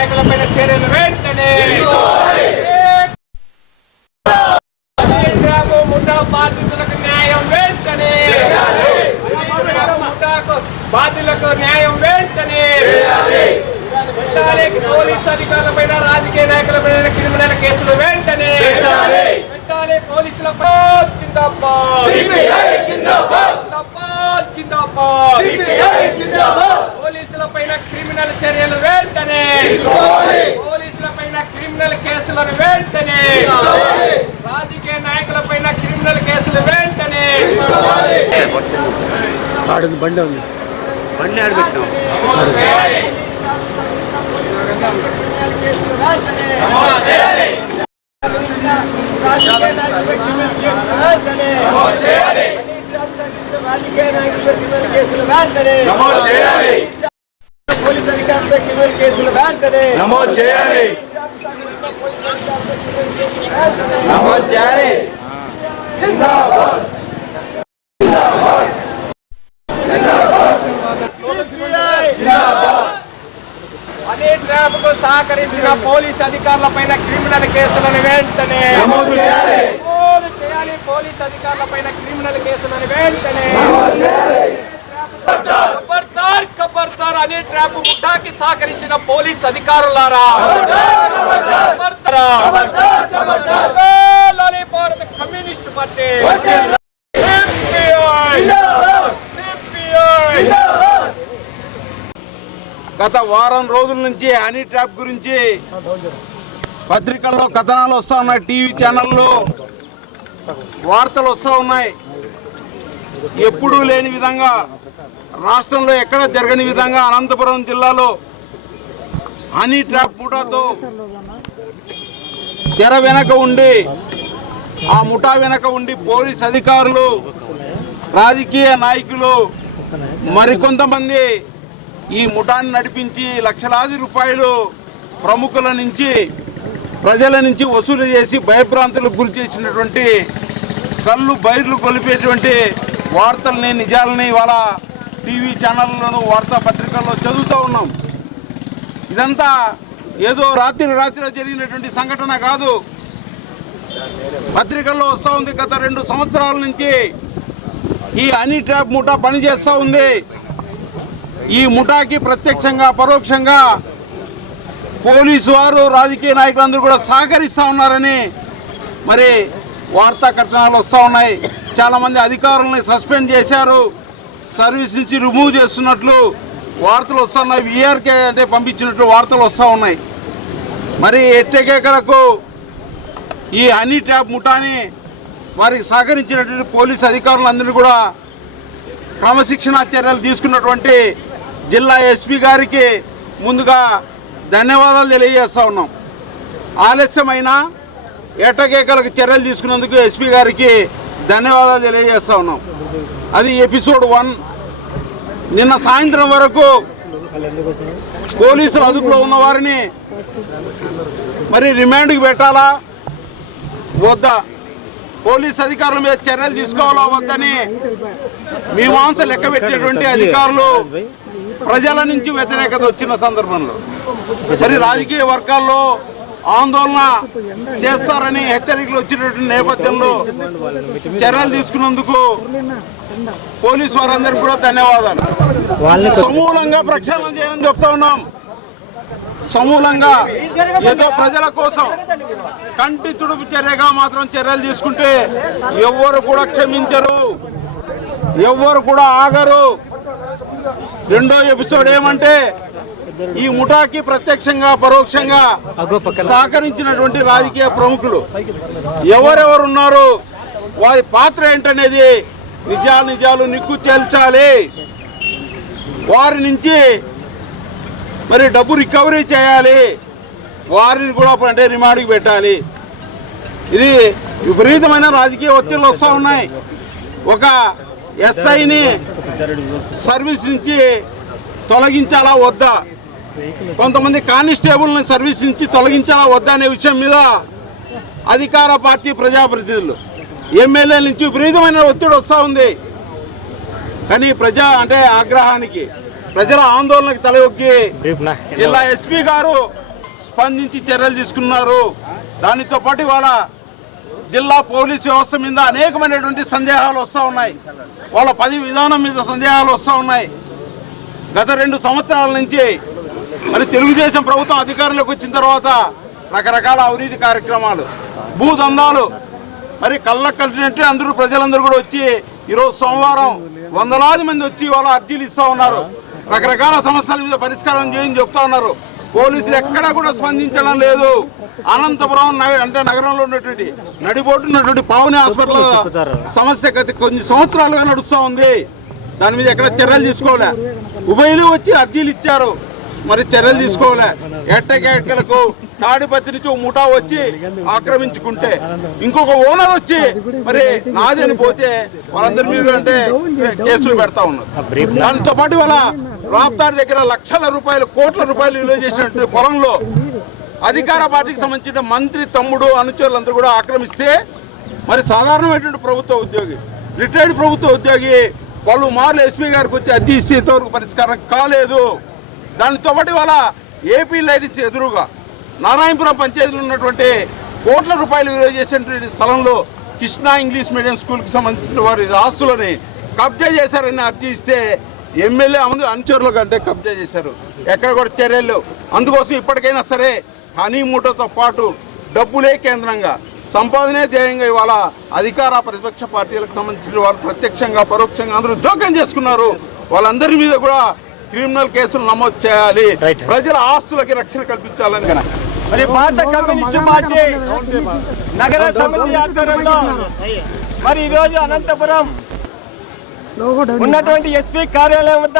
నాయకులపైన చర్యలు వెంటనే ముఠా బాధితులకు న్యాయం వెంటనే బాధితులకు న్యాయం వెంటనే పోలీసు అధికారులపైన రాజకీయ నాయకులపైన క్రిమినల్ కేసులు వెంటనే పెట్టాలి. పోలీసులపై పోలీసులపైన క్రిమినల్ చర్యలు వెంటనే పోలీసులపైన క్రిమినల్ కేసులను వెంటనే రాజకీయ నాయకులపైన క్రిమినల్ కేసులు వెంటనే బండి ఉంది బండి ఆడబెట్టాం పోలీస్ అధికారులపై క్రిమినల్ కేసులు వెంటనే నమోదు చేయాలి. నమోదు చేయాలి. అనే ట్రాఫిక్ సహకరించిన పోలీస్ అధికారులపైన క్రిమినల్ కేసులను వెంటనే నమోదు చేయాలి. పోలీస్ అధికారులపైన క్రిమినల్ కేసులను వెంటనే ఖబర్దార్ ఖబర్దార్ అనే ట్రాఫిక్ ముఠాకి సహకరించిన పోలీస్ అధికారులారా భారత కమ్యూనిస్ట్ పార్టీ గత వారం రోజుల నుంచి హనీ ట్రాప్ గురించి పత్రికల్లో కథనాలు వస్తూ ఉన్నాయి, టీవీ ఛానల్లో వార్తలు వస్తూ ఉన్నాయి. ఎప్పుడూ లేని విధంగా రాష్ట్రంలో ఎక్కడ జరగని విధంగా అనంతపురం జిల్లాలో హనీ ట్రాప్ ముఠాతో తెర వెనక ఉండి ఆ ముఠా వెనక ఉండి పోలీస్ అధికారులు, రాజకీయ నాయకులు, మరికొంతమంది ఈ ముఠాన్ని నడిపించి లక్షలాది రూపాయలు ప్రముఖుల నుంచి, ప్రజల నుంచి వసూలు చేసి భయభ్రాంతులకు గురి చేసినటువంటి, కళ్ళు బైర్లు కొలిపేటువంటి వార్తల్ని, నిజాలని ఇవాళ టీవీ ఛానళ్ళలోనూ వార్తాపత్రికల్లో చదువుతూ ఉన్నాం. ఇదంతా ఏదో రాత్రిలో జరిగినటువంటి సంఘటన కాదు. పత్రికల్లో వస్తూ ఉంది. గత 2 సంవత్సరాల నుంచి ఈ హనీ ట్రాప్ ముఠా పనిచేస్తూ ఉంది. ఈ ముఠాకి ప్రత్యక్షంగా పరోక్షంగా పోలీసు వారు, రాజకీయ నాయకులందరూ కూడా సహకరిస్తూ ఉన్నారని మరి వార్తా కథనాలు వస్తూ ఉన్నాయి. చాలామంది అధికారులని సస్పెండ్ చేశారు, సర్వీస్ నుంచి రిమూవ్ చేస్తున్నట్లు వార్తలు వస్తున్నాయి. వీఆర్కే అంటే పంపించినట్లు వార్తలు వస్తూ ఉన్నాయి. మరి ఎట్టకేకలకు ఈ హనీ ట్రాప్ ముఠాని వారికి సహకరించినటువంటి పోలీసు అధికారులందరినీ కూడా క్రమశిక్షణా చర్యలు తీసుకున్నటువంటి జిల్లా ఎస్పీ గారికి ముందుగా ధన్యవాదాలు తెలియజేస్తూ ఉన్నాం. ఆలస్యమైన ఎట్టకేకలకు చర్యలు తీసుకున్నందుకు ఎస్పీ గారికి ధన్యవాదాలు తెలియజేస్తూ ఉన్నాం. అది ఎపిసోడ్ 1. నిన్న సాయంత్రం వరకు పోలీసులు అదుపులో ఉన్న వారిని మరి రిమాండ్కి పెట్టాలా వద్దా, పోలీస్ అధికారుల మీద చర్యలు తీసుకోవాలా వద్దని మీమాంస లెక్క పెట్టేటువంటి అధికారులు ప్రజల నుంచి వ్యతిరేకత వచ్చిన సందర్భంలో మరి రాజకీయ వర్గాల్లో ఆందోళన చేస్తారని హెచ్చరికలు వచ్చినటువంటి నేపథ్యంలో చర్యలు తీసుకున్నందుకు పోలీసు వారందరికీ కూడా ధన్యవాదాలు. సమూలంగా ప్రక్షాళన చేయాలని చెప్తా ఉన్నాం. సమూలంగా ఏదో ప్రజల కోసం కంటి తుడుపు చర్యగా మాత్రం చర్యలు తీసుకుంటే ఎవ్వరు కూడా క్షమించరు, ఎవ్వరు కూడా ఆగరు. రెండో ఎపిసోడ్ ఏమంటే ఈ ముఠాకి ప్రత్యక్షంగా పరోక్షంగా సహకరించినటువంటి రాజకీయ ప్రముఖులు ఎవరెవరు ఉన్నారు, వారి పాత్ర ఏంటనేది నిజాలు నిక్కు తేల్చాలి. వారి నుంచి మరి డబ్బు రికవరీ చేయాలి, వారిని కూడా అంటే రిమాండ్కి పెట్టాలి. ఇది విపరీతమైన రాజకీయ ఒత్తిళ్లు వస్తూ ఉన్నాయి. ఒక ఎస్ఐని సర్వీస్ నుంచి తొలగించాలా వద్దా, కొంతమంది కానిస్టేబుల్ని సర్వీస్ నుంచి తొలగించాలా వద్దా అనే విషయం మీద అధికార పార్టీ ప్రజాప్రతినిధులు, ఎమ్మెల్యేల నుంచి విపరీతమైన ఒత్తిడి వస్తూ ఉంది. కానీ ఆగ్రహానికి, ప్రజల ఆందోళనకు తలొగ్గి జిల్లా ఎస్పీ గారు స్పందించి చర్యలు తీసుకున్నారు. దానితో పాటు ఇవాళ జిల్లా పోలీసు వ్యవస్థ మీద అనేకమైనటువంటి సందేహాలు వస్తూ ఉన్నాయి. వాళ్ళ పని విధానం మీద సందేహాలు వస్తూ ఉన్నాయి. గత 2 సంవత్సరాల నుంచి మరి తెలుగుదేశం ప్రభుత్వం అధికారంలోకి వచ్చిన తర్వాత రకరకాల అవినీతి కార్యక్రమాలు, భూదందాలు మరి కళ్ళకు కలిసినట్టు అందరూ ప్రజలందరూ కూడా వచ్చి ఈరోజు సోమవారం వందలాది మంది వచ్చి వాళ్ళ అర్జీలు ఇస్తూ ఉన్నారు. రకరకాల సమస్యల మీద పరిష్కారం చేయని చెప్తా ఉన్నారు. పోలీసులు ఎక్కడా కూడా స్పందించడం లేదు. అనంతపురం అంటే నగరంలో ఉన్నటువంటి నడిబోటున్నటువంటి పావని హాస్పిటల్ సమస్య గత కొన్ని సంవత్సరాలుగా నడుస్తూ ఉంది. దాని మీద ఎక్కడ చర్యలు తీసుకోలే. ఉభయలు వచ్చి అర్జీలు ఇచ్చారు, మరి చర్యలు తీసుకోలే. ఎట్టకేట్లకు తాడిపత్రి నుంచి ముఠా వచ్చి ఆక్రమించుకుంటే ఇంకొక ఓనర్ వచ్చి మరి నాది అని పోతే వాళ్ళందరి మీద అంటే కేసులు పెడతా ఉన్నారు. దాంతో పాటు వాళ్ళ రాప్తాడు దగ్గర లక్షల రూపాయలు, కోట్ల రూపాయలు విలువ చేసినట్టు పొలంలో అధికార పార్టీకి సంబంధించిన మంత్రి తమ్ముడు అనుచరులందరూ కూడా ఆక్రమిస్తే మరి సాధారణమైనటువంటి ప్రభుత్వ ఉద్యోగి, రిటైర్డ్ ప్రభుత్వ ఉద్యోగి పలుమార్లు ఎస్పీ గారికి వచ్చి అర్జీ ఇస్తే ఇంతవరకు పరిష్కారం కాలేదు. దానితో పాటు వాళ్ళ ఏపీ లైట్స్ ఎదురుగా నారాయణపురం పంచాయతీలో ఉన్నటువంటి కోట్ల రూపాయలు విలువ చేసినటువంటి స్థలంలో కృష్ణా ఇంగ్లీష్ మీడియం స్కూల్కి సంబంధించిన వారి ఆస్తులని కబ్జా చేశారని అర్జీ ఇస్తే ఎమ్మెల్యే అనుచరుల కంటే కబ్జా చేశారు. ఎక్కడ కూడా చర్యలు. అందుకోసం ఇప్పటికైనా సరే హనీ మూటతో పాటు డబ్బులే కేంద్రంగా, సంపాదనే ధ్యేయంగా ఇవాళ అధికార ప్రతిపక్ష పార్టీలకు సంబంధించిన వాళ్ళు ప్రత్యక్షంగా పరోక్షంగా అందరూ జోక్యం చేసుకున్నారు. వాళ్ళందరి మీద కూడా క్రిమినల్ కేసులు నమోదు చేయాలి, ప్రజల ఆస్తులకి రక్షణ కల్పించాలని. మరి భారత కమ్యూనిస్ట్ పార్టీ నగర సమితి ఆధ్వర్యంలో మరి ఈరోజు అనంతపురం ఉన్నటువంటి ఎస్పీ కార్యాలయం వద్ద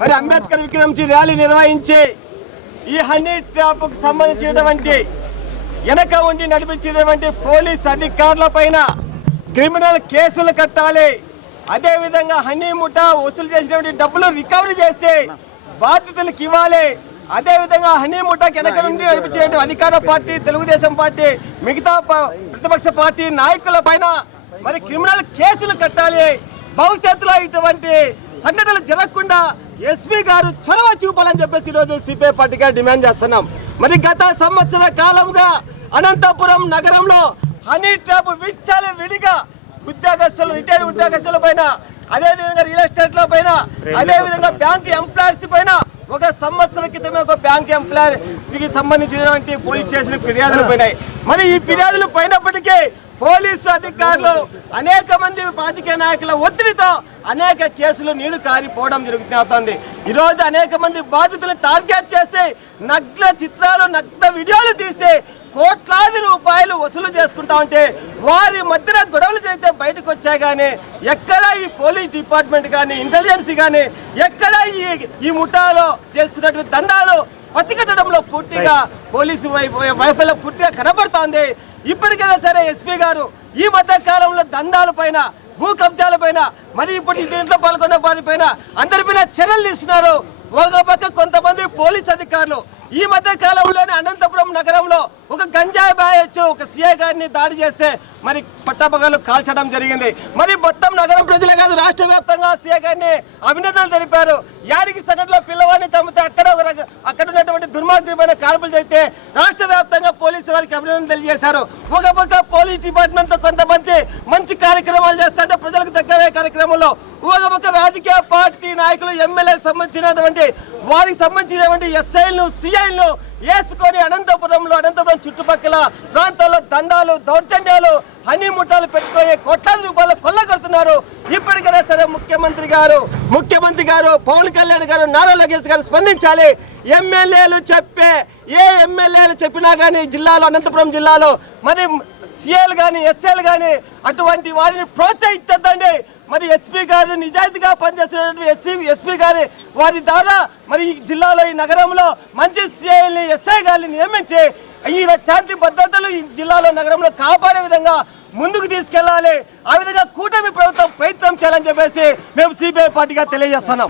మరి అంబేద్కర్ విగ్రహం నుంచి ర్యాలీ నిర్వహించి ఈ హనీ ట్రాప్ కు సంబంధించినటువంటి వెనక ఉండి నడిపించినటువంటి పోలీస్ అధికారుల పైన క్రిమినల్ కేసులు కట్టాలి. అదే విధంగా హనీ ముఠా వసూలు చేసినటువంటి డబ్బులు రికవరీ చేసి బాధితులకు ఇవ్వాలి. అదే విధంగా హనీ ముఠాకి వెనక నుండి నడిపించే అధికార పార్టీ, తెలుగుదేశం పార్టీ, మిగతా ప్రతిపక్ష పార్టీ నాయకుల పైన మరి క్రిమినల్ కేసులు కట్టాలి. భవిష్యత్తులో ఇటువంటి సంఘటనలు జరగకుండా ఎస్పీ గారు చొరవ చూపాలని చెప్పేసి ఈరోజు సిపిఐ పార్టీగా డిమాండ్ చేస్తున్నాం. మరి గత సంవత్సర కాలంగా అనంతపురం నగరంలో హనీ ట్రాప్ విచ్చాలి విడిగా ఉద్యోగస్తులు, రిటైర్డ్ ఉద్యోగస్తుల పైన, అదే విధంగా రియల్ ఎస్టేట్ల పైన, అదే విధంగా బ్యాంక్ ఎంప్లాయీస్ పైన 1 సంవత్సరం క్రితమే ఒక బ్యాంక్ ఎంప్లాయీకి సంబంధించినటువంటి పోలీస్ స్టేషన్ ఫిర్యాదులు పోయినాయి. మరి ఈ ఫిర్యాదులు పోయినప్పటికీ పోలీసు అధికారులు అనేక మంది రాజకీయ నాయకుల ఒత్తిడితో అనేక కేసులు నీరు కారిపోవడం జరుగుతుంది. ఈరోజు అనేక మంది బాధితులను టార్గెట్ చేసి నగ్న చిత్రాలు, నగ్న వీడియోలు తీసి కోట్లాది రూపాయలు వసూలు చేసుకుంటా ఉంటే వారి మధ్యన గొడవలు జరిగితే బయటకు వచ్చాయి. కానీ ఎక్కడ ఈ పోలీస్ డిపార్ట్మెంట్ కానీ, ఇంటెలిజెన్స్ కానీ ఎక్కడ ఈ ముఠాలో చేస్తున్నటువంటి దందాలు పసిగట్టడంలో పూర్తిగా పోలీసు వైఫల్యం పూర్తిగా కనబడుతోంది. ఇప్పటికైనా సరే ఎస్పీ గారు ఈ మధ్య కాలంలో దందాల పైన, భూ కబ్జాల పైన, మరి ఇప్పుడు దీంట్లో పాల్గొన్న వారి పైన అందరిపైన చర్యలు తీసుకున్నారు. ఒక పక్క కొంతమంది పోలీస్ అధికారులు ఈ మధ్య కాలంలోనే అనంతపురం నగరంలో ఒక గంజాయి బాయొచ్చు ఒక సీఐ గారిని దాడి చేస్తే మరి పట్టపగలు కాల్చడం జరిగింది. మరి మొత్తం నగరం ప్రజలే కాదు, రాష్ట్ర వ్యాప్తంగా సీఐ గారిని అభినందనలు తెలిపారు. యాడికి సంఘటనలో పిల్లవాడిని చంపితే అక్కడ ఉన్నటువంటి దుర్మార్గమైన కాల్పులు జరిగితే రాష్ట్ర వ్యాప్తంగా పోలీసు వారికి అభినందనలు తెలియజేశారు. ఒక పక్క పోలీస్ డిపార్ట్మెంట్ కొంతమంది మంచి కార్యక్రమాలు చేస్తుంటే ప్రజలకు దగ్గరే కార్యక్రమంలో ఒక పక్క రాజకీయ పార్టీ నాయకులు, ఎమ్మెల్యేలకు సంబంధించినటువంటి వారికి సంబంధించినటువంటి ఎస్ఐలను, సిఐలను వేసుకొని అనంతపురం చుట్టుపక్కల ప్రాంతాల్లో దందాలు, దౌర్జన్యాలు, హనీ ముఠాలు పెట్టుకొని కోట్లాది రూపాయలు కొల్లగొడుతున్నారు. ఇప్పటికైనా సరే ముఖ్యమంత్రి గారు పవన్ కళ్యాణ్ గారు, నారా లోకేష్ గారు స్పందించాలి. ఎమ్మెల్యేలు చెప్పినా కానీ జిల్లాలో, అనంతపురం జిల్లాలో మరి సిఐలు కానీ, ఎస్ఐలు కానీ అటువంటి వారిని ప్రోత్సహించద్దండి. మరి ఎస్పీ గారు నిజాయితీగా పనిచేస్తున్నటువంటి ఎస్పీ గారి వారి ద్వారా మరి ఈ జిల్లాలో, ఈ నగరంలో మంచి సిఐని, ఎస్ఐ గారిని నియమించి ఈ శాంతి భద్రతలు ఈ జిల్లాలో, నగరంలో కాపాడే విధంగా ముందుకు తీసుకెళ్లాలి. ఆ విధంగా కూటమి ప్రభుత్వం ప్రయత్నం చేయాలని చెప్పేసి మేము సిపిఐ పార్టీగా తెలియజేస్తున్నాం.